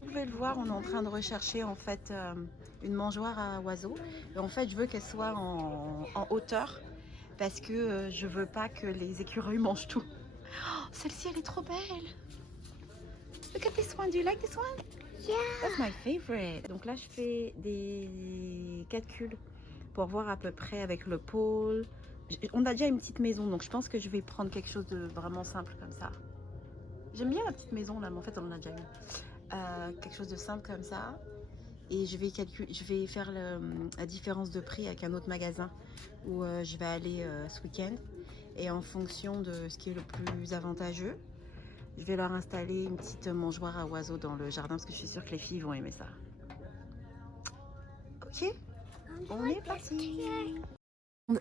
Vous pouvez le voir, on est en train de rechercher en fait une mangeoire à oiseaux. Et en fait, je veux qu'elle soit en hauteur parce que je veux pas que les écureuils mangent tout. Oh, celle-ci, elle est trop belle. Look at this one. Do you like this one? Yeah. That's my favorite. Donc là, je fais des calculs pour voir à peu près avec le pôle. On a déjà une petite maison, donc je pense que je vais prendre quelque chose de vraiment simple comme ça. J'aime bien la petite maison là, mais en fait, on en a déjà une. Quelque chose de simple comme ça. Et je vais faire la différence de prix avec un autre magasin où je vais aller ce week-end. Et en fonction de ce qui est le plus avantageux, je vais leur installer une petite mangeoire à oiseaux dans le jardin parce que je suis sûre que les filles vont aimer ça. Ok, on est parti.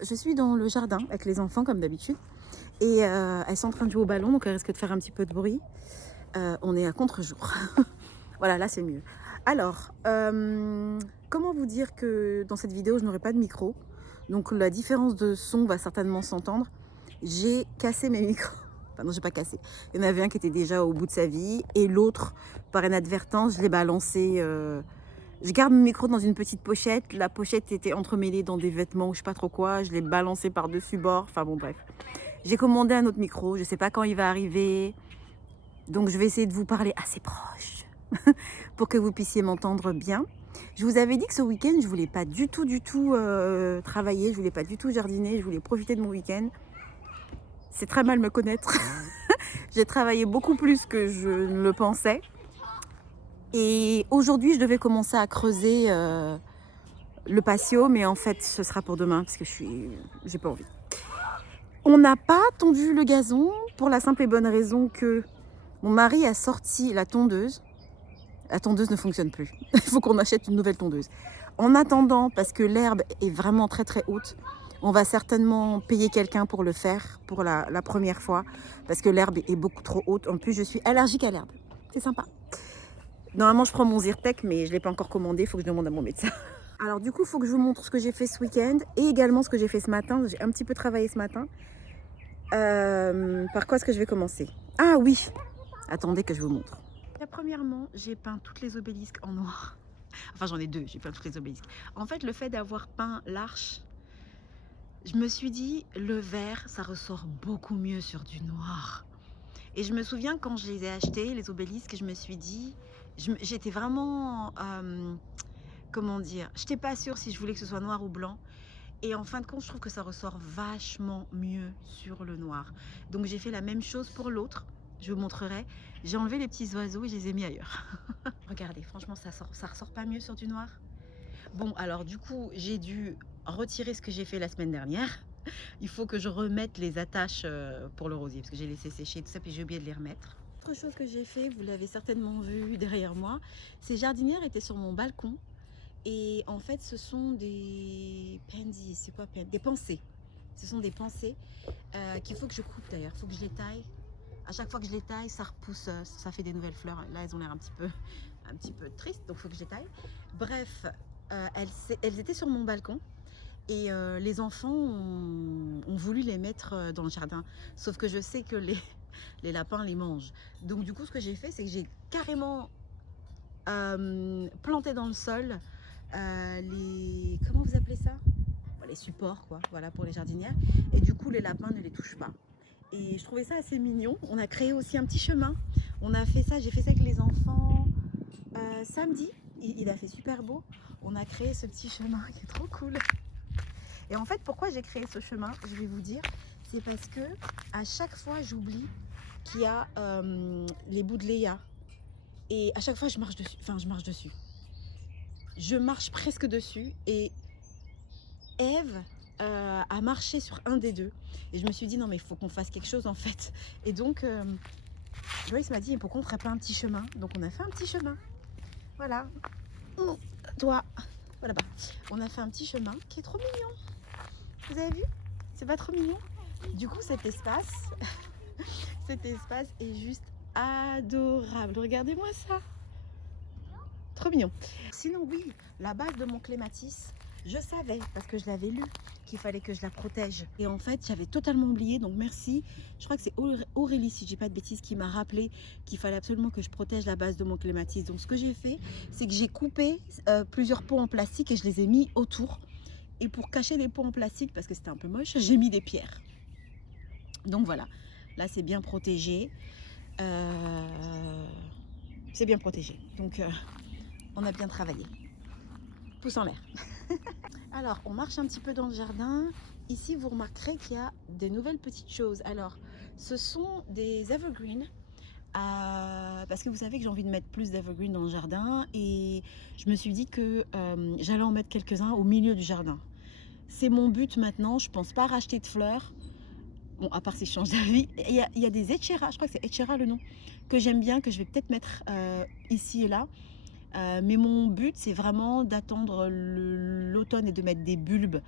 Je suis dans le jardin avec les enfants comme d'habitude. Et elles sont en train de jouer au ballon, donc elles risquent de faire un petit peu de bruit. On est à contre-jour. Voilà, là c'est mieux. Alors, comment vous dire que dans cette vidéo, je n'aurai pas de micro. Donc la différence de son va certainement s'entendre. J'ai cassé mes micros. Enfin non, j'ai pas cassé. Il y en avait un qui était déjà au bout de sa vie. Et l'autre, par inadvertance, je l'ai balancé. Je garde mon micro dans une petite pochette. La pochette était entremêlée dans des vêtements ou je sais pas trop quoi. Je l'ai balancé par-dessus bord. Enfin bon, bref. J'ai commandé un autre micro. Je sais pas quand il va arriver. Donc je vais essayer de vous parler assez proche pour que vous puissiez m'entendre bien. Je vous avais dit que ce week-end, je voulais pas du tout travailler, je voulais pas du tout jardiner, je voulais profiter de mon week-end. C'est très mal me connaître. J'ai travaillé beaucoup plus que je ne le pensais. Et aujourd'hui, je devais commencer à creuser le patio, mais en fait, ce sera pour demain parce que j'ai pas envie. On n'a pas tondu le gazon pour la simple et bonne raison que mon mari a sorti la tondeuse. La tondeuse ne fonctionne plus. Il faut qu'on achète une nouvelle tondeuse. En attendant, parce que l'herbe est vraiment très très haute, on va certainement payer quelqu'un pour le faire pour la première fois, parce que l'herbe est beaucoup trop haute. En plus, je suis allergique à l'herbe. C'est sympa. Normalement, je prends mon Zyrtec, mais je ne l'ai pas encore commandé. Il faut que je demande à mon médecin. Alors du coup, il faut que je vous montre ce que j'ai fait ce week-end et également ce que j'ai fait ce matin. J'ai un petit peu travaillé ce matin. Par quoi est-ce que je vais commencer? Ah oui, attendez que je vous montre. Premièrement, j'ai peint toutes les obélisques en noir. Enfin, j'en ai deux, j'ai peint toutes les obélisques. En fait, le fait d'avoir peint l'arche, je me suis dit, le vert, ça ressort beaucoup mieux sur du noir. Et je me souviens quand je les ai achetés, les obélisques, je me suis dit, j'étais vraiment, comment dire, j'étais pas sûre si je voulais que ce soit noir ou blanc. Et en fin de compte, je trouve que ça ressort vachement mieux sur le noir. Donc j'ai fait la même chose pour l'autre. Je vous montrerai. J'ai enlevé les petits oiseaux et je les ai mis ailleurs. Regardez, franchement, ça ressort pas mieux sur du noir. Bon, alors du coup, j'ai dû retirer ce que j'ai fait la semaine dernière. Il faut que je remette les attaches pour le rosier parce que j'ai laissé sécher tout ça puis j'ai oublié de les remettre. Autre chose que j'ai fait, vous l'avez certainement vu derrière moi, ces jardinières étaient sur mon balcon. Et en fait, ce sont des pansies, c'est quoi? Des pensées. Ce sont des pensées qu'il faut que je coupe d'ailleurs, il faut que je les taille. À chaque fois que je les taille, ça repousse, ça fait des nouvelles fleurs. Là, elles ont l'air un petit peu tristes, donc il faut que je les taille. Bref, elles étaient sur mon balcon et les enfants ont voulu les mettre dans le jardin. Sauf que je sais que les lapins les mangent. Donc du coup, ce que j'ai fait, c'est que j'ai carrément planté dans le sol comment vous appelez ça? Les supports quoi, voilà pour les jardinières. Et du coup les lapins ne les touchent pas. Et je trouvais ça assez mignon. On a créé aussi un petit chemin. On a fait ça, j'ai fait ça avec les enfants samedi. Il a fait super beau. On a créé ce petit chemin qui est trop cool. Et en fait, pourquoi j'ai créé ce chemin, je vais vous dire, c'est parce que à chaque fois j'oublie qu'il y a les bouts de Léa. Et à chaque fois je marche dessus. Enfin, je marche dessus. Je marche presque dessus et Eve a marché sur un des deux. Et je me suis dit, non mais il faut qu'on fasse quelque chose en fait. Et donc, Joyce m'a dit, pourquoi on ne ferait pas un petit chemin? Donc on a fait un petit chemin. Voilà. Toi, voilà bas. On a fait un petit chemin qui est trop mignon. Vous avez vu? C'est pas trop mignon? Du coup, cet espace, cet espace est juste adorable. Regardez-moi ça. Trop mignon. Sinon, oui, la base de mon clématis, Je savais, parce que je l'avais lu, qu'il fallait que je la protège. Et en fait, j'avais totalement oublié, donc merci. Je crois que c'est Aurélie, si je dis pas de bêtises, qui m'a rappelé qu'il fallait absolument que je protège la base de mon clématise. Donc ce que j'ai fait, c'est que j'ai coupé plusieurs pots en plastique et je les ai mis autour. Et pour cacher les pots en plastique, parce que c'était un peu moche, j'ai mis des pierres. Donc voilà, là c'est bien protégé. C'est bien protégé. Donc on a bien travaillé. Pouce en l'air. Alors, on marche un petit peu dans le jardin. Ici, vous remarquerez qu'il y a des nouvelles petites choses. Alors, ce sont des evergreens. Parce que vous savez que j'ai envie de mettre plus d'evergreen dans le jardin. Et je me suis dit que j'allais en mettre quelques-uns au milieu du jardin. C'est mon but maintenant. Je ne pense pas racheter de fleurs. Bon, à part si je change d'avis. Il y a des Etchera, je crois que c'est Etchera le nom, que j'aime bien, que je vais peut-être mettre ici et là. Mais mon but, c'est vraiment d'attendre l'automne et de mettre des bulbes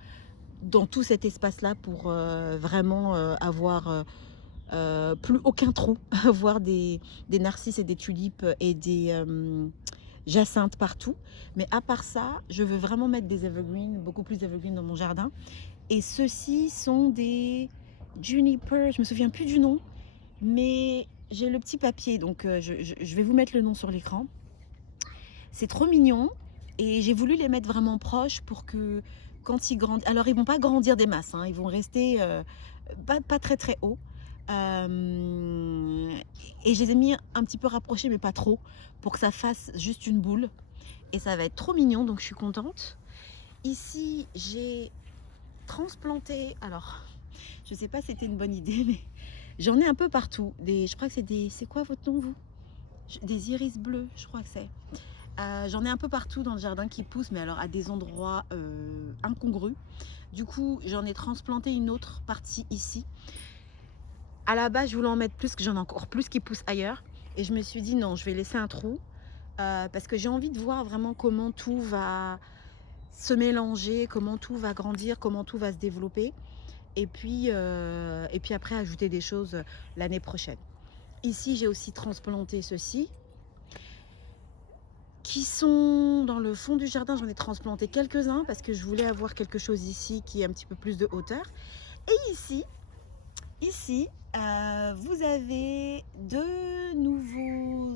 dans tout cet espace-là pour vraiment avoir plus aucun trou, avoir des narcisses et des tulipes et des jacinthes partout. Mais à part ça, je veux vraiment mettre des evergreens, beaucoup plus d'evergreens dans mon jardin. Et ceux-ci sont des juniper, je me souviens plus du nom, mais j'ai le petit papier, donc je vais vous mettre le nom sur l'écran. C'est trop mignon et j'ai voulu les mettre vraiment proches pour que quand ils grandissent... Alors ils vont pas grandir des masses, hein, ils vont rester pas très très haut. Et je les ai mis un petit peu rapprochés mais pas trop pour que ça fasse juste une boule. Et ça va être trop mignon, donc je suis contente. Ici j'ai transplanté, alors je sais pas si c'était une bonne idée, mais j'en ai un peu partout. Je crois que c'est des... C'est quoi votre nom vous? Des iris bleus, je crois que c'est. J'en ai un peu partout dans le jardin qui poussent, mais alors à des endroits incongrus. Du coup, j'en ai transplanté une autre partie ici. À la base, je voulais en mettre plus, que j'en ai encore plus qui poussent ailleurs. Et je me suis dit non, je vais laisser un trou. Parce que j'ai envie de voir vraiment comment tout va se mélanger, comment tout va grandir, comment tout va se développer. Et puis après, ajouter des choses l'année prochaine. Ici, j'ai aussi transplanté ceci, qui sont dans le fond du jardin. J'en ai transplanté quelques-uns parce que je voulais avoir quelque chose ici qui est un petit peu plus de hauteur. Et ici vous avez deux nouveaux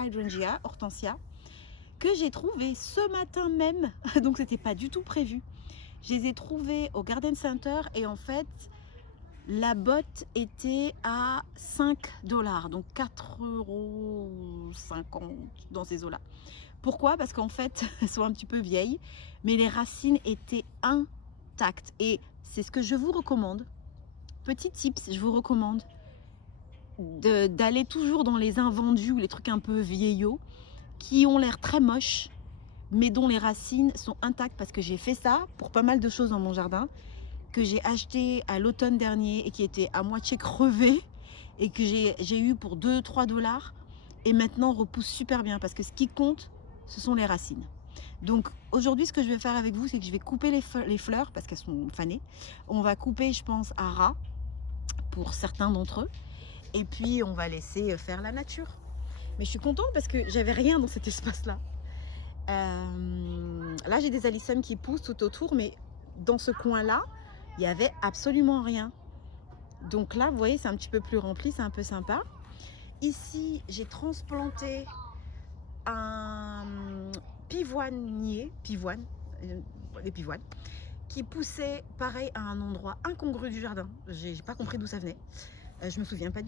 hydrangea, hortensia, que j'ai trouvé ce matin même. Donc c'était pas du tout prévu. Je les ai trouvés au Garden Center et en fait la botte était à 5 $, donc 4,50 € dans ces eaux-là. Pourquoi? Parce qu'en fait, elles sont un petit peu vieilles, mais les racines étaient intactes. Et c'est ce que je vous recommande. Petit tips, je vous recommande d'aller toujours dans les invendus ou les trucs un peu vieillots, qui ont l'air très moches, mais dont les racines sont intactes. Parce que j'ai fait ça pour pas mal de choses dans mon jardin, que j'ai acheté à l'automne dernier et qui était à moitié crevé et que j'ai eu pour 2-3 $, et maintenant repousse super bien parce que ce qui compte, ce sont les racines. Donc aujourd'hui, ce que je vais faire avec vous, c'est que je vais couper les fleurs parce qu'elles sont fanées. On va couper, je pense, à ras pour certains d'entre eux, et puis on va laisser faire la nature. Mais je suis contente parce que j'avais rien dans cet espace-là. Là, j'ai des alyssums qui poussent tout autour, mais dans ce coin-là, il n'y avait absolument rien. Donc là, vous voyez, c'est un petit peu plus rempli, c'est un peu sympa. Ici, j'ai transplanté un pivoine, des pivoines, qui poussait pareil à un endroit incongru du jardin. J'ai pas compris d'où ça venait. Je me souvenais pas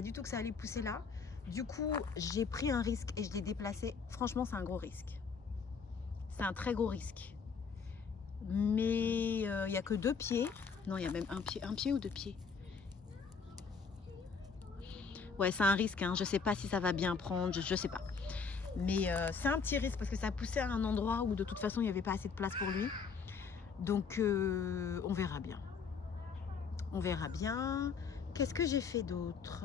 du tout que ça allait pousser là. Du coup, j'ai pris un risque et je l'ai déplacé. Franchement, c'est un gros risque. C'est un très gros risque. Mais il n'y a que 2 pieds. Non, il y a même un pied ou 2 pieds. Ouais, c'est un risque, hein. Je sais pas si ça va bien prendre, je sais pas. Mais c'est un petit risque parce que ça poussait à un endroit où de toute façon il n'y avait pas assez de place pour lui. Donc on verra bien. On verra bien. Qu'est-ce que j'ai fait d'autre?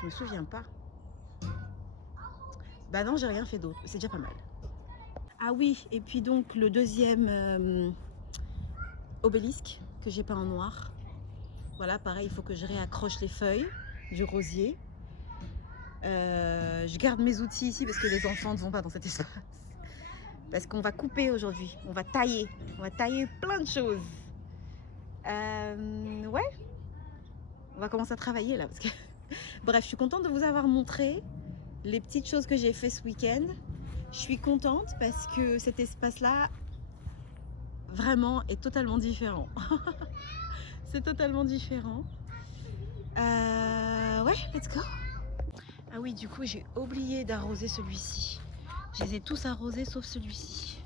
Je me souviens pas. Bah non, j'ai rien fait d'autre. C'est déjà pas mal. Ah oui, et puis donc le deuxième obélisque que j'ai peint en noir. Voilà, pareil, il faut que je réaccroche les feuilles du rosier. Je garde mes outils ici parce que les enfants ne vont pas dans cet espace. Parce qu'on va couper aujourd'hui, on va tailler plein de choses. Ouais, on va commencer à travailler là. Parce que... Bref, je suis contente de vous avoir montré les petites choses que j'ai fait ce week-end. Je suis contente parce que cet espace-là, vraiment, est totalement différent. C'est totalement différent. Ouais, let's go. Ah oui, du coup, j'ai oublié d'arroser celui-ci. Je les ai tous arrosés sauf celui-ci.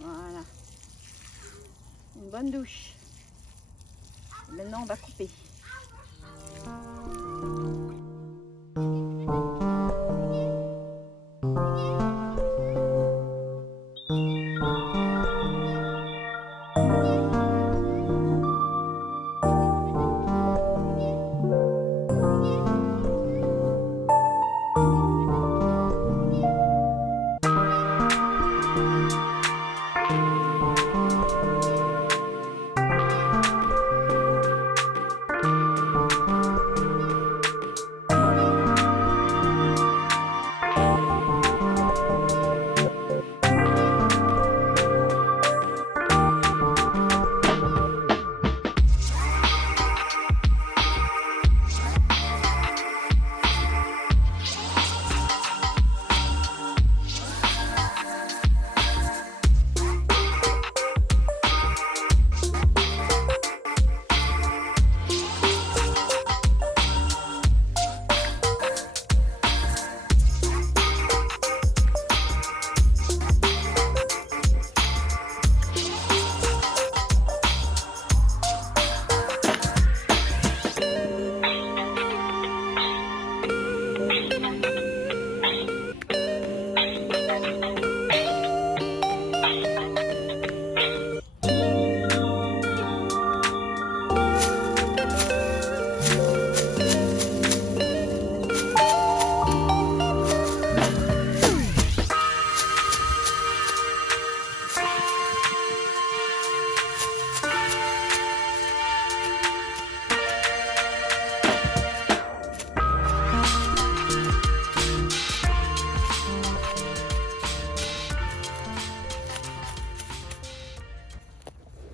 Voilà. Une bonne douche. Maintenant, on va couper.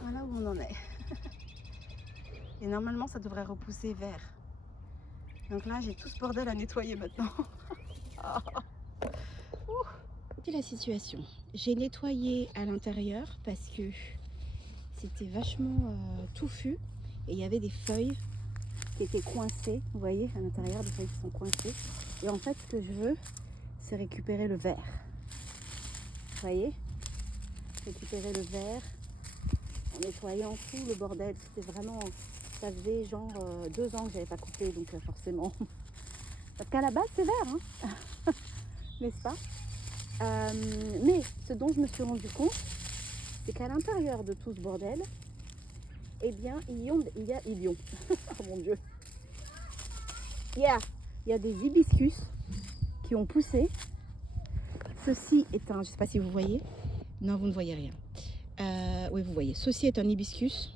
Voilà où on en est. Et normalement, ça devrait repousser vert. Donc là, j'ai tout ce bordel à nettoyer maintenant. C'est la situation. J'ai nettoyé à l'intérieur parce que c'était vachement touffu et il y avait des feuilles qui étaient coincées. Vous voyez, à l'intérieur, des feuilles qui sont coincées. Et en fait, ce que je veux, c'est récupérer le vert. Vous voyez, récupérer le vert en nettoyant tout le bordel. C'était vraiment... Ça faisait genre 2 ans que j'avais pas coupé, donc forcément. Parce qu'à la base, c'est vert, hein. N'est-ce pas? Mais ce dont je me suis rendu compte, c'est qu'à l'intérieur de tout ce bordel, eh bien, il y a oh mon Dieu, il y a des hibiscus qui ont poussé. Ceci est un, je ne sais pas si vous voyez, non, vous ne voyez rien. Oui, vous voyez, ceci est un hibiscus.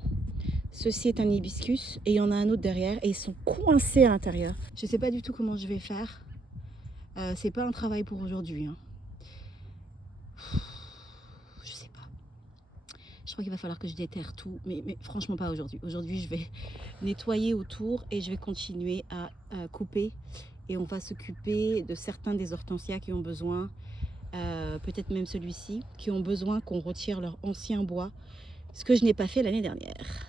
Ceci est un hibiscus et il y en a un autre derrière et ils sont coincés à l'intérieur. Je ne sais pas du tout comment je vais faire. C'est pas un travail pour aujourd'hui, hein. Je sais pas. Je crois qu'il va falloir que je déterre tout, mais franchement pas aujourd'hui. Aujourd'hui, je vais nettoyer autour et je vais continuer à couper. Et on va s'occuper de certains des hortensias qui ont besoin, peut-être même celui-ci, qui ont besoin qu'on retire leur ancien bois, ce que je n'ai pas fait l'année dernière.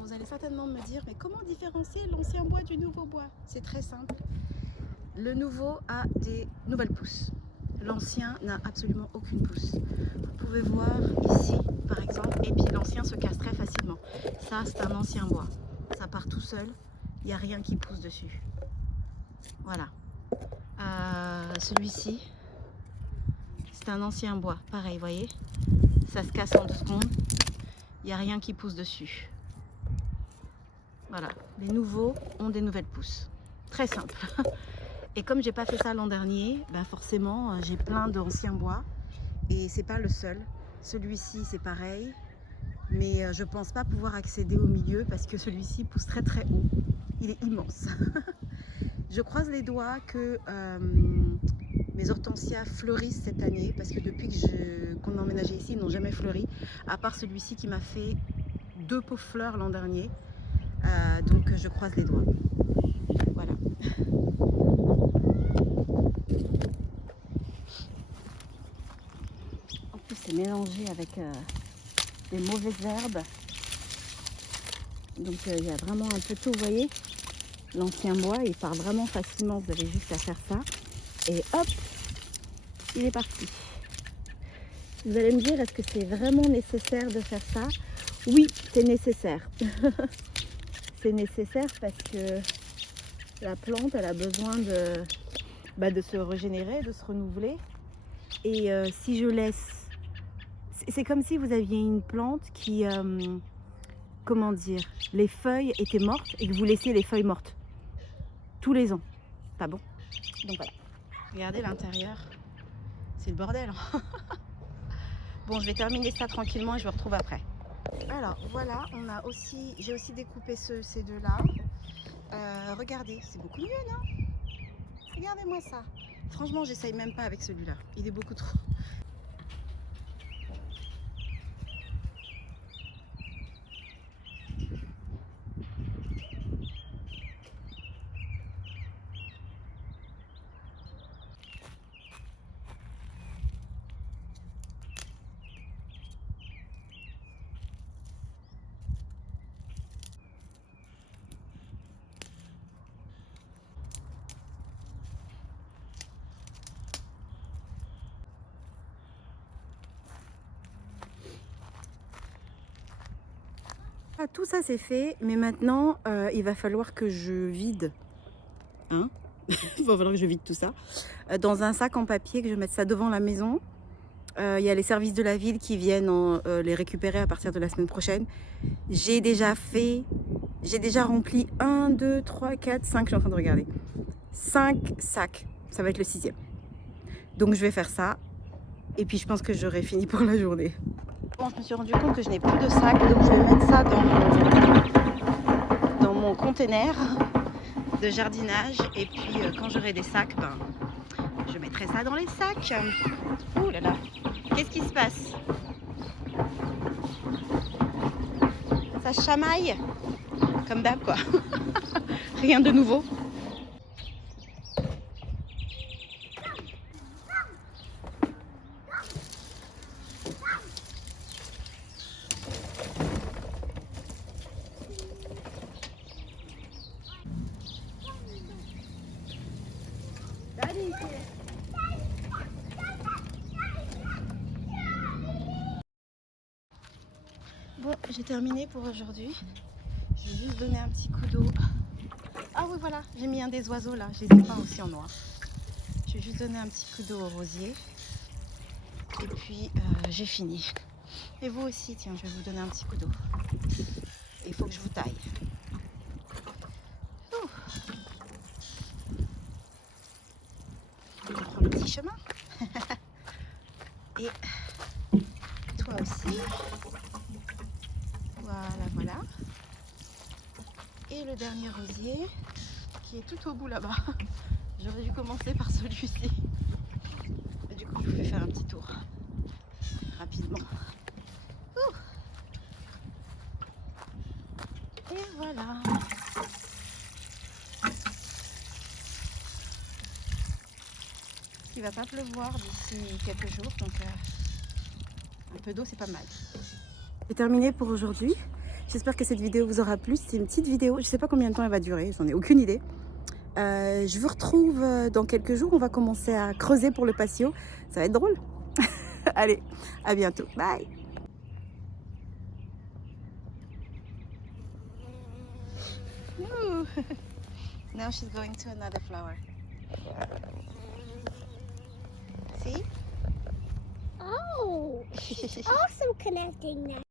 Alors vous allez certainement me dire, mais comment différencier l'ancien bois du nouveau bois? C'est très simple. Le nouveau a des nouvelles pousses. L'ancien n'a absolument aucune pousse. Vous pouvez voir ici, par exemple, et puis l'ancien se casse très facilement. Ça, c'est un ancien bois. Ça part tout seul, il n'y a rien qui pousse dessus. Voilà. Celui-ci, c'est un ancien bois. Pareil, vous voyez, ça se casse en 2 secondes. Il n'y a rien qui pousse dessus. Voilà. Les nouveaux ont des nouvelles pousses. Très simple. Et comme j'ai pas fait ça l'an dernier, ben forcément j'ai plein d'anciens bois et c'est pas le seul. Celui-ci c'est pareil, mais je pense pas pouvoir accéder au milieu parce que celui-ci pousse très très haut. Il est immense. Je croise les doigts que mes hortensias fleurissent cette année parce que depuis qu'on a emménagé ici, ils n'ont jamais fleuri, à part celui-ci qui m'a fait 2 pots fleurs l'an dernier. Donc je croise les doigts. Voilà. En plus c'est mélangé avec des mauvaises herbes. Donc il y a vraiment un peu tout, vous voyez. L'ancien bois, il part vraiment facilement, vous avez juste à faire ça. Et hop, il est parti. Vous allez me dire, est-ce que c'est vraiment nécessaire de faire ça? Oui, c'est nécessaire. C'est nécessaire parce que la plante, elle a besoin de se régénérer, de se renouveler. Et si je laisse... C'est comme si vous aviez une plante qui... comment dire, les feuilles étaient mortes et que vous laissiez les feuilles mortes tous les ans. Pas bon. Donc voilà. Regardez l'intérieur. C'est le bordel. Bon, je vais terminer ça tranquillement et je vous retrouve après. Alors voilà, j'ai aussi découpé ces deux-là. Regardez, c'est beaucoup mieux, non? Regardez-moi ça. Franchement, j'essaye même pas avec celui-là. Il est beaucoup trop... Tout ça c'est fait, mais maintenant il va falloir que je vide. Hein? Il va falloir que je vide tout ça dans un sac en papier, que je mette ça devant la maison. Il y a les services de la ville qui viennent les récupérer à partir de la semaine prochaine. J'ai déjà rempli 1, 2, 3, 4, 5, je suis en train de regarder. 5 sacs, ça va être le 6e. Donc je vais faire ça, et puis je pense que j'aurai fini pour la journée. Bon, je me suis rendu compte que je n'ai plus de sac, donc je vais mettre ça dans mon container de jardinage. Et puis quand j'aurai des sacs, ben, je mettrai ça dans les sacs. Ouh là là, qu'est-ce qui se passe? Ça se chamaille, comme d'hab quoi. Rien de nouveau. Bon, j'ai terminé pour aujourd'hui. Je vais juste donner un petit coup d'eau. Ah oui, voilà, j'ai mis un des oiseaux là. Je les ai peints aussi en noir. Je vais juste donner un petit coup d'eau au rosier. Et puis, j'ai fini. Et vous aussi, tiens, je vais vous donner un petit coup d'eau. Il faut que je vous taille. Je prends le petit chemin. Et toi aussi. Voilà, voilà. Et le dernier rosier qui est tout au bout là-bas. J'aurais dû commencer par celui-ci. Du coup, je vous fais faire un petit tour rapidement. Ouh. Et voilà. Il va pas pleuvoir d'ici quelques jours, donc un peu d'eau c'est pas mal. J'ai terminé pour aujourd'hui. J'espère que cette vidéo vous aura plu. C'est une petite vidéo, je sais pas combien de temps elle va durer, j'en ai aucune idée. Je vous retrouve dans quelques jours, on va commencer à creuser pour le patio. Ça va être drôle. Allez, à bientôt. Bye. Now she's going to another flower. See? Oh, she's also connecting now.